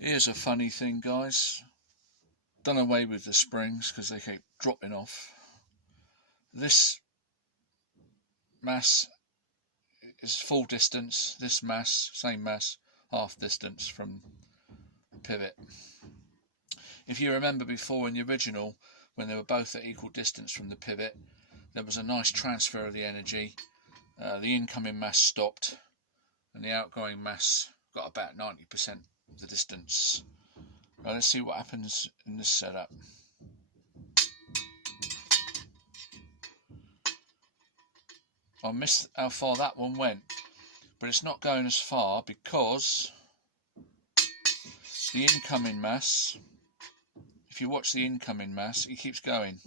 Here's a funny thing, guys. Done away with the springs because they keep dropping off. This mass is full distance. This mass, same mass, half distance from the pivot. If you remember before in the original, when they were both at equal distance from the pivot, there was a nice transfer of the energy. The incoming mass stopped and the outgoing mass got about 90% of the distance. Now let's see what happens in this setup. I missed how far that one went, but it's not going as far because the incoming mass, if you watch the incoming mass, he keeps going.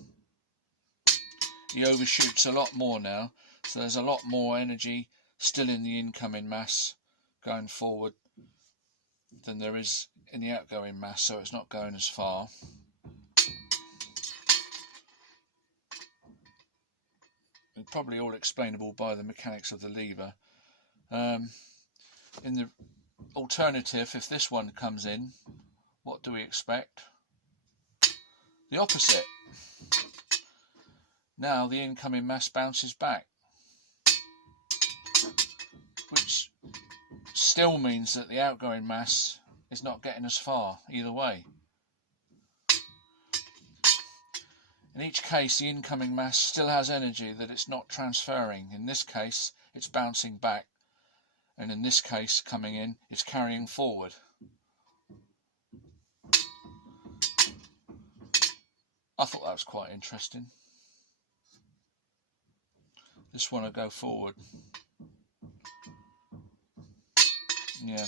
He overshoots a lot more now, so there's a lot more energy still in the incoming mass going forward than there is in the outgoing mass, so it's not going as far. It's probably all explainable by the mechanics of the lever. In the alternative, if this one comes in, what do we expect? The opposite. Now the incoming mass bounces back, which still means that the outgoing mass is not getting as far either way. In each case, the incoming mass still has energy that it's not transferring. In this case, it's bouncing back, and in this case, coming in, it's carrying forward. I thought that was quite interesting. This one will go forward. Yeah.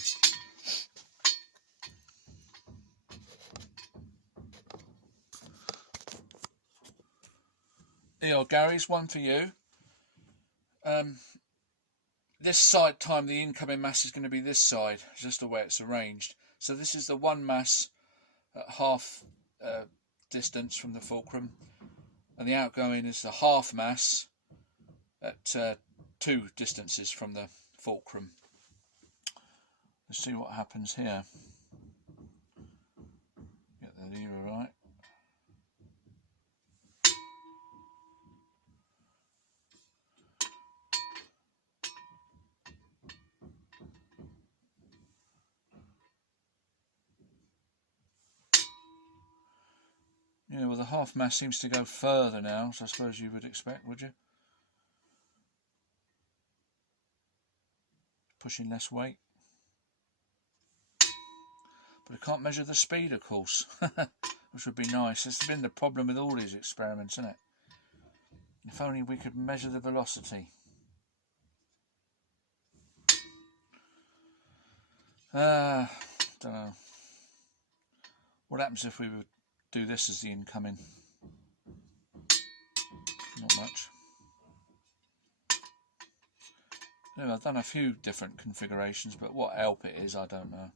Here, Gary's one for you. This side time, the incoming mass is going to be this side, just the way it's arranged. So this is the one mass at half distance from the fulcrum, and the outgoing is the half mass at two distances from the fulcrum. Let's see what happens here. Get the lever right. Yeah, well, the half mass seems to go further now, so I suppose you would expect, would you? Pushing less weight. But I can't measure the speed, of course, which would be nice. It's been the problem with all these experiments, isn't it? If only we could measure the velocity. Don't know. What happens if we would do this as the incoming? Not much. Yeah, I've done a few different configurations, but what help it is, I don't know.